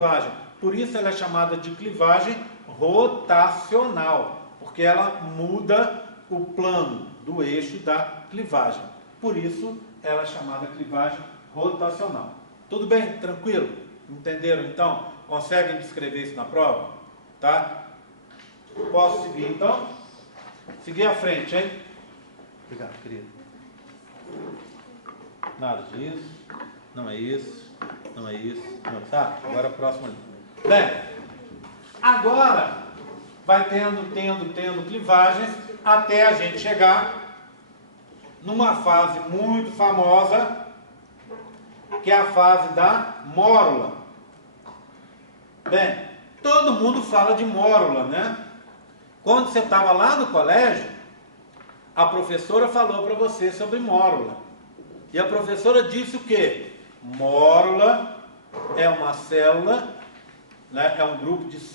clivagem. Por isso ela é chamada de clivagem rotacional, porque ela muda o plano do eixo da clivagem. Por isso ela é chamada clivagem rotacional. Tudo bem? Tranquilo? Entenderam então? Conseguem descrever isso na prova? Tá? Posso seguir então? Seguir à frente, hein? Obrigado, querido. Nada disso. Não é isso. Não é isso. Não, tá? Agora a próxima. Bem, agora vai tendo clivagens até a gente chegar numa fase muito famosa, que é a fase da mórula. Bem, todo mundo fala de mórula, né? Quando você estava lá no colégio, a professora falou para você sobre mórula. E a professora disse o quê? Mórula é uma célula, né?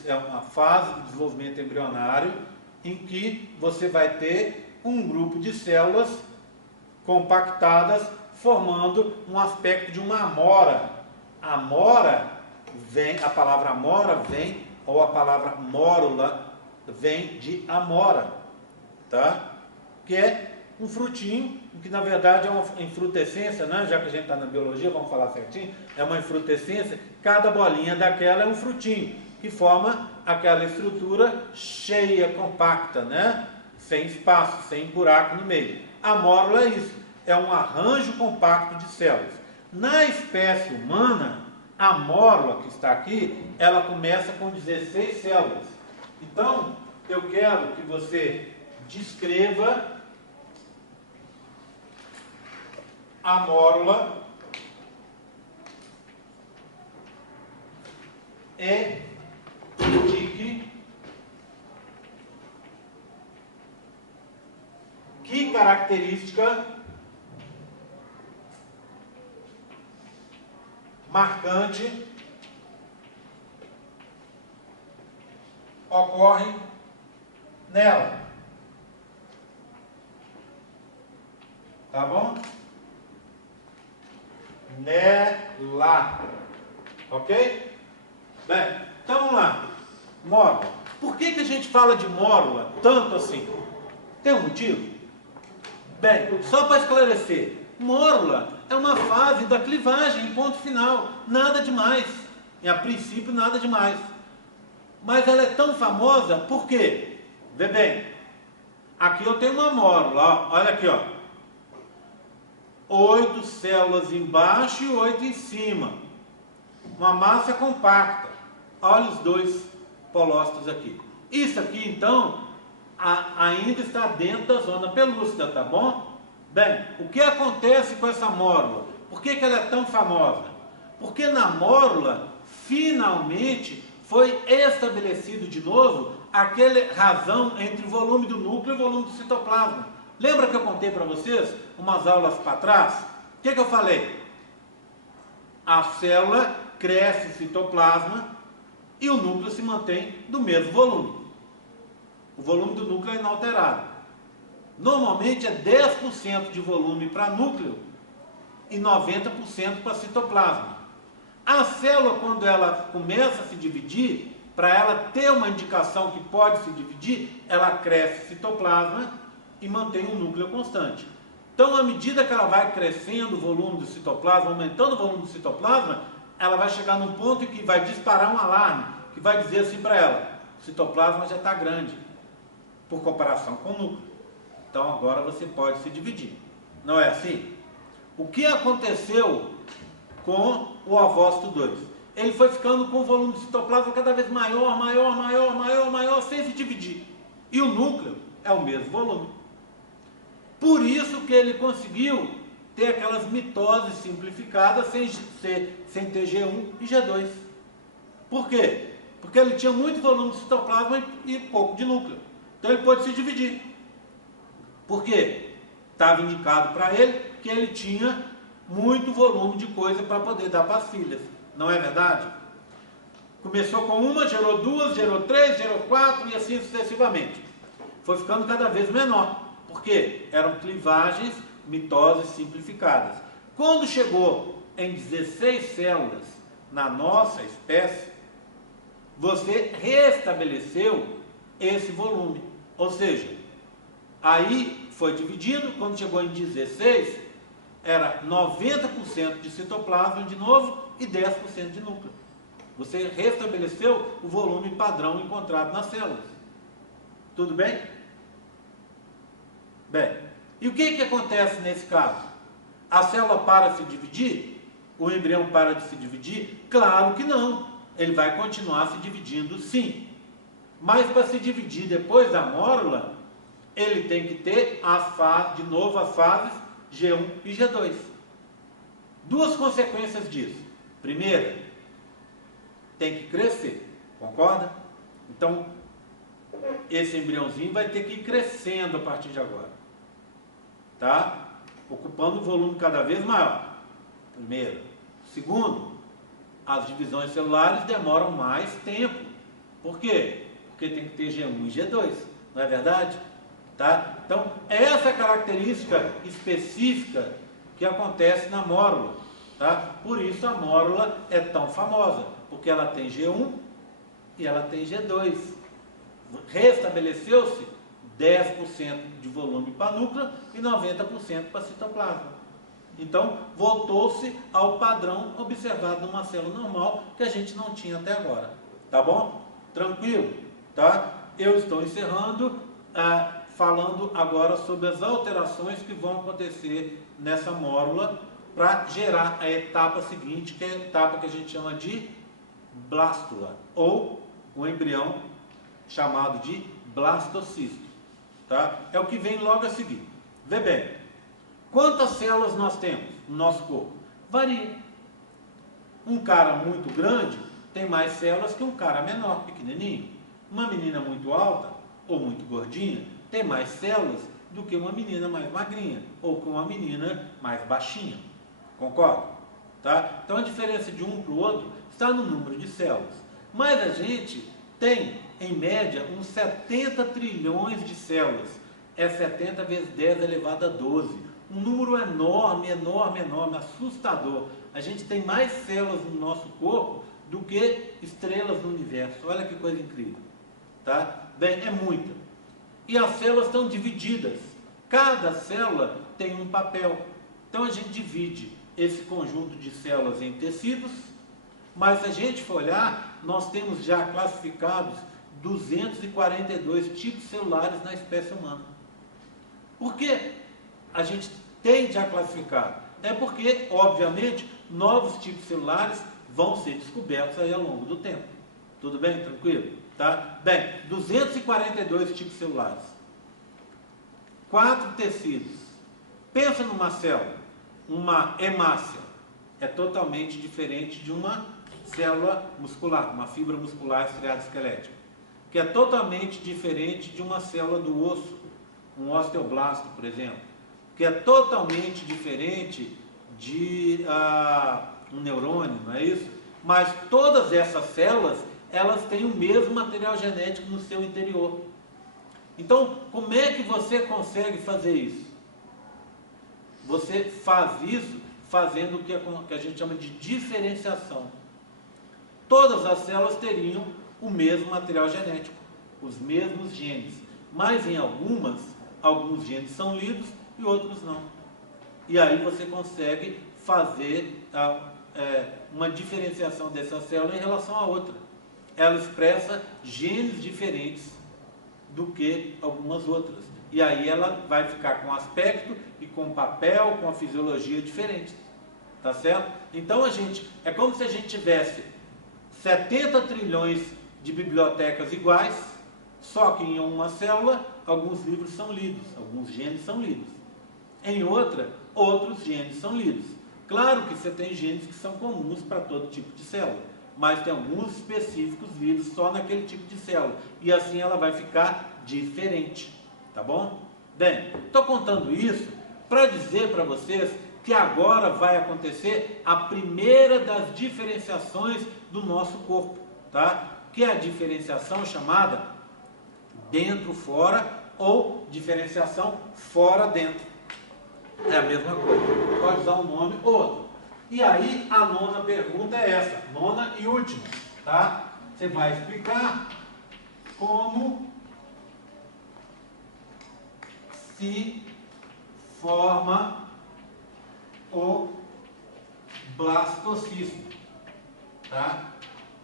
É uma fase de desenvolvimento embrionário em que você vai ter um grupo de células compactadas formando um aspecto de uma amora. Amora vem, a palavra amora vem, ou a palavra mórula vem de amora, tá? Que é um frutinho, que na verdade é uma infrutescência, né? Já que a gente está na biologia, vamos falar certinho, é uma infrutescência, cada bolinha daquela é um frutinho, que forma aquela estrutura cheia, compacta, né? Sem espaço, sem buraco no meio. A mórula é isso, é um arranjo compacto de células. Na espécie humana, a mórula que está aqui, ela começa com 16 células. Então, eu quero que você descreva a mórula e indique que característica marcante ocorre nela. Tá bom? Nela. Ok? Bem, então vamos lá. Mórula. Por que a gente fala de mórula tanto assim? Tem um motivo? Bem, só para esclarecer. Mórula é uma fase da clivagem, ponto final. Nada demais. E a princípio, nada demais. Mas ela é tão famosa, por quê? Vê bem. Aqui eu tenho uma mórula, ó. Olha aqui, ó. 8 células embaixo e 8 em cima. Uma massa compacta. Olha os dois polócitos aqui. Isso aqui, então, ainda está dentro da zona pelúcida, tá bom? Bem, o que acontece com essa mórula? Por que ela é tão famosa? Porque na mórula, finalmente, foi estabelecido de novo aquela razão entre o volume do núcleo e o volume do citoplasma. Lembra que eu contei para vocês, umas aulas para trás? O que eu falei? A célula cresce o citoplasma e o núcleo se mantém do mesmo volume. O volume do núcleo é inalterado. Normalmente é 10% de volume para núcleo e 90% para citoplasma. A célula, quando ela começa a se dividir, para ela ter uma indicação que pode se dividir, ela cresce o citoplasma e mantém um núcleo constante. Então, à medida que ela vai crescendo o volume do citoplasma, aumentando o volume do citoplasma, ela vai chegar num ponto em que vai disparar um alarme, que vai dizer assim para ela: o citoplasma já está grande, por comparação com o núcleo. Então, agora você pode se dividir. Não é assim? O que aconteceu com o ovócito 2? Ele foi ficando com o volume do citoplasma cada vez maior, sem se dividir. E o núcleo é o mesmo volume. Por isso que ele conseguiu ter aquelas mitoses simplificadas sem ter G1 e G2. Por quê? Porque ele tinha muito volume de citoplasma e pouco de núcleo. Então ele pôde se dividir. Por quê? Estava indicado para ele que ele tinha muito volume de coisa para poder dar para as filhas. Não é verdade? Começou com uma, gerou duas, gerou três, gerou quatro e assim sucessivamente. Foi ficando cada vez menor. Porque eram clivagens, mitoses simplificadas. Quando chegou em 16 células na nossa espécie, você restabeleceu esse volume. Ou seja, aí foi dividido, quando chegou em 16, era 90% de citoplasma de novo e 10% de núcleo. Você restabeleceu o volume padrão encontrado nas células. Tudo bem? Bem, e o que acontece nesse caso? A célula para de se dividir? O embrião para de se dividir? Claro que não. Ele vai continuar se dividindo sim. Mas para se dividir depois da mórula, ele tem que ter de novo as fases G1 e G2. Duas consequências disso. Primeira, tem que crescer, concorda? Então, esse embriãozinho vai ter que ir crescendo a partir de agora, tá? Ocupando um volume cada vez maior. Primeiro. Segundo, as divisões celulares demoram mais tempo. Por quê? Porque tem que ter G1 e G2, não é verdade? Tá? Então, essa característica específica que acontece na mórula. Tá? Por isso a mórula é tão famosa, porque ela tem G1 e ela tem G2. Restabeleceu-se 10% de volume para núcleo e 90% para citoplasma. Então, voltou-se ao padrão observado numa célula normal que a gente não tinha até agora. Tá bom? Tranquilo? Tá? Eu estou encerrando, falando agora sobre as alterações que vão acontecer nessa mórula para gerar a etapa seguinte, que é a etapa que a gente chama de blástula, ou o embrião chamado de blastocisto. Tá? É o que vem logo a seguir. Vê bem, quantas células nós temos no nosso corpo? Varia. Um cara muito grande tem mais células que um cara menor, pequenininho. Uma menina muito alta ou muito gordinha tem mais células do que uma menina mais magrinha ou que uma menina mais baixinha. Concorda? Tá? Então a diferença de um para o outro está no número de células. Mas a gente tem, em média, uns 70 trilhões de células. É 70 vezes 10 elevado a 12. Um número enorme, enorme, enorme, assustador. A gente tem mais células no nosso corpo do que estrelas no universo. Olha que coisa incrível. Tá? Bem, é muita. E as células estão divididas. Cada célula tem um papel. Então a gente divide esse conjunto de células em tecidos, mas se a gente for olhar, nós temos já classificados 242 tipos celulares na espécie humana. Por que a gente tende a classificar? É porque, obviamente, novos tipos celulares vão ser descobertos aí ao longo do tempo. Tudo bem? Tranquilo? Tá? Bem, 242 tipos celulares. 4 tecidos. Pensa numa célula. Uma hemácia é totalmente diferente de uma célula muscular, uma fibra muscular estriada esquelética, que é totalmente diferente de uma célula do osso, um osteoblasto, por exemplo, que é totalmente diferente de um neurônio, não é isso? Mas todas essas células, elas têm o mesmo material genético no seu interior. Então, como é que você consegue fazer isso? Você faz isso fazendo o que a gente chama de diferenciação. Todas as células teriam o mesmo material genético, os mesmos genes, mas em alguns genes são lidos e outros não. E aí você consegue fazer uma diferenciação dessa célula em relação à outra. Ela expressa genes diferentes do que algumas outras. E aí ela vai ficar com aspecto e com papel, com a fisiologia diferente. Tá certo? Então é como se a gente tivesse 70 trilhões de bibliotecas iguais, só que em uma célula, alguns livros são lidos, alguns genes são lidos. Em outra, outros genes são lidos. Claro que você tem genes que são comuns para todo tipo de célula, mas tem alguns específicos lidos só naquele tipo de célula. E assim ela vai ficar diferente. Tá bom? Bem, estou contando isso para dizer para vocês que agora vai acontecer a primeira das diferenciações do nosso corpo, tá? Que é a diferenciação chamada dentro-fora ou diferenciação fora-dentro. É a mesma coisa, pode usar um nome ou outro. E aí a nona pergunta é essa, nona e última, tá? você vai explicar como se forma o blastocisto, tá?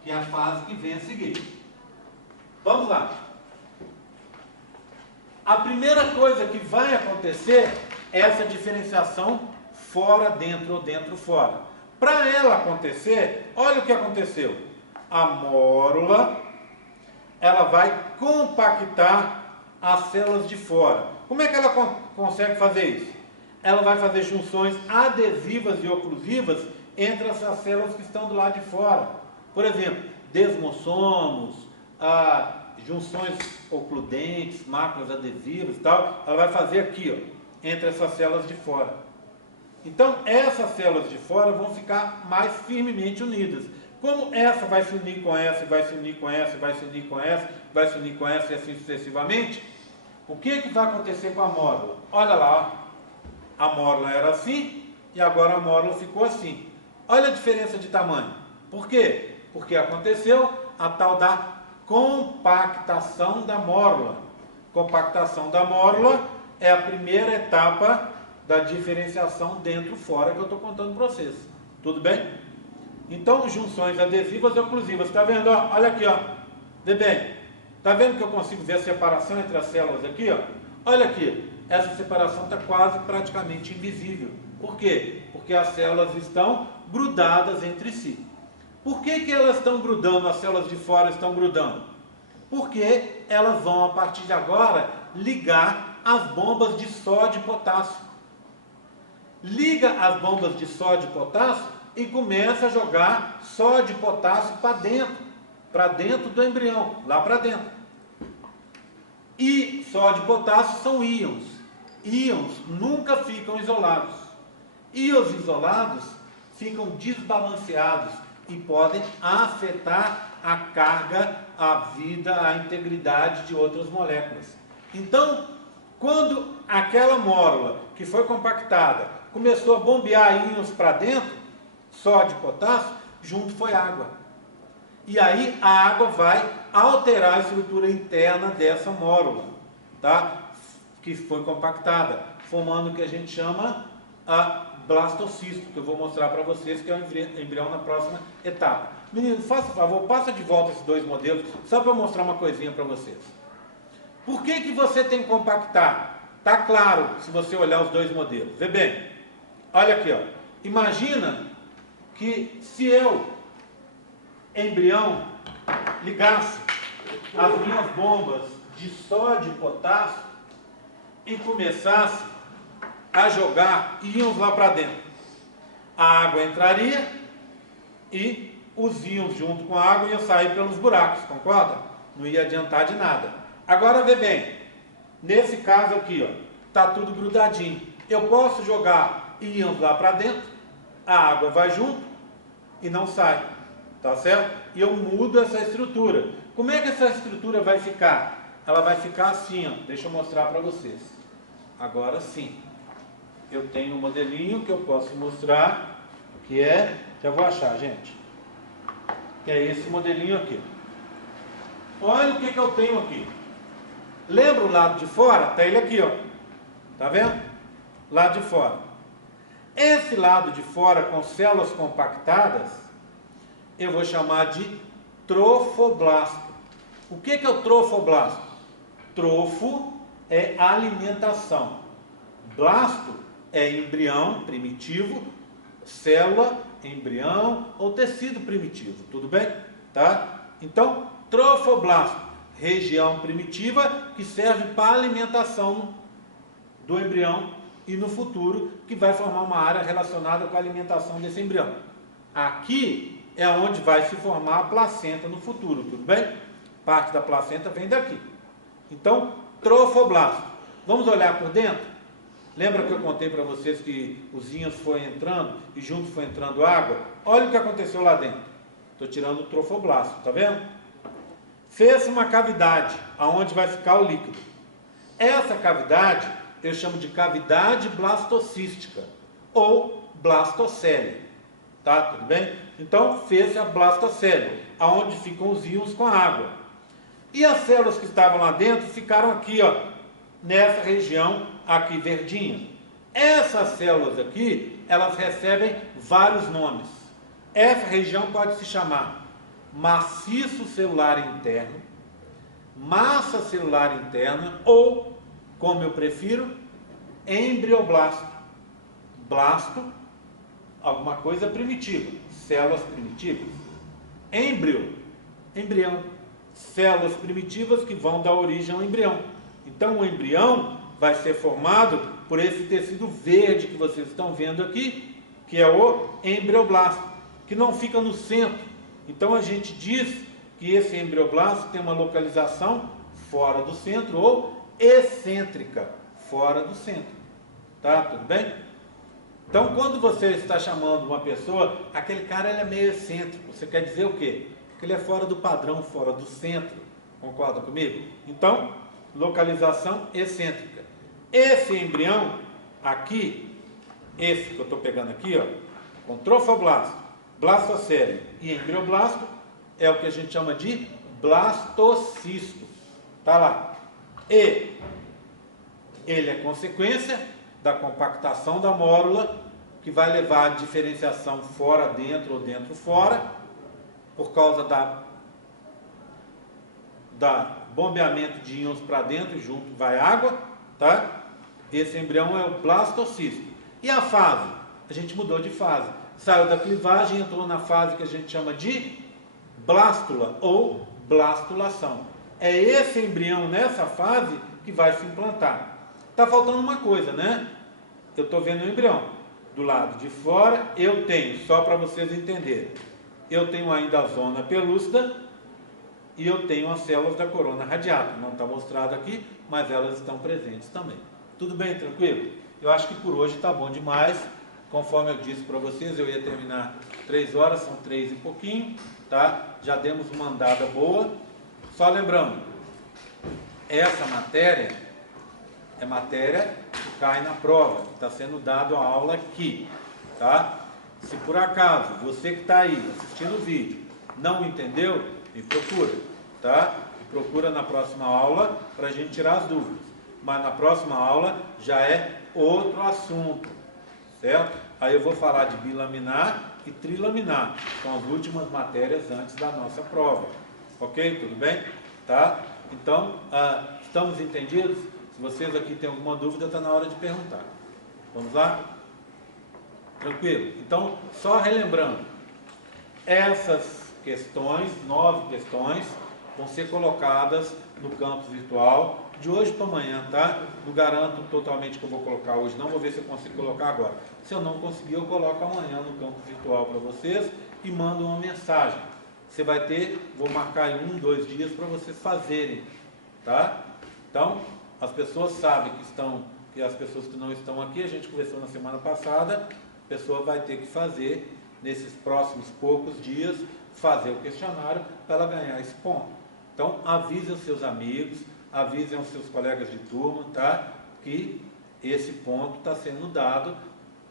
Que é a fase que vem a seguir. Vamos lá. A primeira coisa que vai acontecer é essa diferenciação fora, dentro ou dentro, fora. Para ela acontecer, olha o que aconteceu. A mórula, ela vai compactar as células de fora. Como é que ela consegue fazer isso? Ela vai fazer junções adesivas e oclusivas entre essas células que estão do lado de fora. Por exemplo, desmossomos, junções ocludentes, máculas adesivas e tal. Ela vai fazer aqui, ó, entre essas células de fora. Então, essas células de fora vão ficar mais firmemente unidas. Como essa vai se unir com essa, vai se unir com essa, vai se unir com essa, vai se unir com essa e assim sucessivamente, o que vai acontecer com a mórula? Olha lá, ó. A mórula era assim e agora a mórula ficou assim. Olha a diferença de tamanho. Por quê? Porque aconteceu a tal da compactação da mórula. Compactação da mórula é a primeira etapa da diferenciação dentro-fora que eu estou contando para vocês. Tudo bem? Então, junções adesivas e oclusivas. Está vendo? Ó? Olha aqui, ó. Vê bem. Está vendo que eu consigo ver a separação entre as células aqui? Ó? Olha aqui. Essa separação está quase praticamente invisível. Por quê? Porque as células estão grudadas entre si. Por que elas estão grudando, as células de fora estão grudando? Porque elas vão, a partir de agora, ligar as bombas de sódio e potássio. Liga as bombas de sódio e potássio e começa a jogar sódio e potássio para dentro do embrião, lá para dentro. E sódio e potássio são íons. Íons nunca ficam isolados. Íons isolados ficam desbalanceados e podem afetar a carga, a vida, a integridade de outras moléculas. Então, quando aquela mórula que foi compactada começou a bombear íons para dentro, sódio e potássio, junto foi água. E aí a água vai alterar a estrutura interna dessa mórula, tá? Que foi compactada, formando o que a gente chama a blastocisto, que eu vou mostrar para vocês, que é o embrião na próxima etapa. Meninos, faça favor, passa de volta esses dois modelos, só para eu mostrar uma coisinha para vocês. Por que você tem que compactar? Está claro se você olhar os dois modelos. Vê bem, olha aqui, ó. Imagina que se eu, embrião, ligasse as minhas bombas de sódio e potássio e começasse a jogar íons lá para dentro. A água entraria e os íons junto com a água iam sair pelos buracos, concorda? Não ia adiantar de nada. Agora vê bem, nesse caso aqui, ó, tá tudo grudadinho. Eu posso jogar íons lá para dentro, a água vai junto e não sai, tá certo? E eu mudo essa estrutura. Como é que essa estrutura vai ficar? Ela vai ficar assim, ó. Deixa eu mostrar para vocês. Agora sim. Eu tenho um modelinho que eu posso mostrar, que é, já vou achar, gente, que é esse modelinho aqui. Olha o que eu tenho aqui. Lembra o lado de fora? Tá ele aqui, ó. Tá vendo? Lado de fora. Esse lado de fora com células compactadas, eu vou chamar de trofoblasto. O que é o trofoblasto? Trofo é alimentação. Blasto é embrião primitivo, célula, embrião ou tecido primitivo, tudo bem? Tá? Então, trofoblasto, região primitiva que serve para a alimentação do embrião e no futuro que vai formar uma área relacionada com a alimentação desse embrião. Aqui é onde vai se formar a placenta no futuro, tudo bem? Parte da placenta vem daqui. Então, trofoblasto. Vamos olhar por dentro? Lembra que eu contei para vocês que os íons foram entrando e junto foi entrando água? Olha o que aconteceu lá dentro. Estou tirando o trofoblasto, tá vendo? Fez uma cavidade, aonde vai ficar o líquido. Essa cavidade eu chamo de cavidade blastocística ou blastocele. Tá? Tudo bem? Então, fez a blastocélula, aonde ficam os íons com a água. E as células que estavam lá dentro ficaram aqui, ó, nessa região aqui verdinha. Essas células aqui, elas recebem vários nomes. Essa região pode se chamar maciço celular interno, massa celular interna ou, como eu prefiro, embrioblasto. Blasto, alguma coisa primitiva, células primitivas. Embrião, células primitivas que vão dar origem ao embrião. Então o embrião vai ser formado por esse tecido verde que vocês estão vendo aqui, que é o embrioblasto, que não fica no centro. Então a gente diz que esse embrioblasto tem uma localização fora do centro ou excêntrica, fora do centro. Tá? Tudo bem? Então quando você está chamando uma pessoa, aquele cara ele é meio excêntrico, você quer dizer o quê? Que ele é fora do padrão, fora do centro. Concorda comigo? Então, localização excêntrica. Esse embrião aqui, esse que eu estou pegando aqui, ó, com trofoblasto, blastocélula e embrioblasto, é o que a gente chama de blastocisto. Tá lá. E ele é consequência da compactação da mórula, que vai levar a diferenciação fora dentro ou dentro fora, por causa da bombeamento de íons para dentro e junto vai água, tá? Esse embrião é o blastocisto. E a fase? A gente mudou de fase. Saiu da clivagem e entrou na fase que a gente chama de blástula ou blastulação. É esse embrião nessa fase que vai se implantar. Tá faltando uma coisa, né? Eu estou vendo o embrião. Do lado de fora eu tenho, só para vocês entenderem, eu tenho ainda a zona pelúcida e eu tenho as células da corona radiata. Não está mostrado aqui, mas elas estão presentes também. Tudo bem, tranquilo? Eu acho que por hoje está bom demais. Conforme eu disse para vocês, eu ia terminar 3 horas, são 3 e pouquinho, tá? Já demos uma andada boa. Só lembrando, essa matéria é matéria que cai na prova, que está sendo dado a aula aqui, tá? Se por acaso você que está aí assistindo o vídeo não entendeu, me procura, tá? Me procura na próxima aula para a gente tirar as dúvidas. Mas na próxima aula já é outro assunto, certo? Aí eu vou falar de bilaminar e trilaminar, são as últimas matérias antes da nossa prova. Ok? Tudo bem? Tá? Então, estamos entendidos? Se vocês aqui têm alguma dúvida, está na hora de perguntar. Vamos lá? Tranquilo? Então, só relembrando, essas questões, 9 questões, vão ser colocadas no campus virtual de hoje para amanhã, tá? Não garanto totalmente que eu vou colocar hoje, não. Vou ver se eu consigo colocar agora. Se eu não conseguir, eu coloco amanhã no campus virtual para vocês e mando uma mensagem. Você vai ter, vou marcar em 1, 2 dias para vocês fazerem, tá? Então, as pessoas sabem que as pessoas que não estão aqui, a gente conversou na semana passada, a pessoa vai ter que fazer, nesses próximos poucos dias, fazer o questionário para ela ganhar esse ponto. Então, avise os seus amigos, avisem os seus colegas de turma, tá? Que esse ponto está sendo dado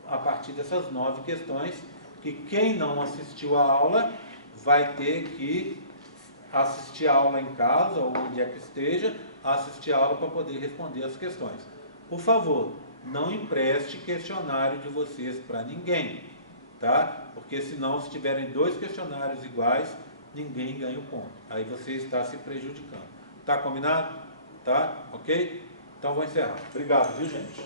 a partir dessas 9 questões, que quem não assistiu a aula vai ter que assistir a aula em casa, ou onde é que esteja, assistir a aula para poder responder as questões. Por favor, não empreste questionário de vocês para ninguém, tá? Porque senão, se tiverem 2 questionários iguais, ninguém ganha o ponto. Aí você está se prejudicando. Tá combinado? Tá? Ok? Então vou encerrar. Obrigado, viu, gente?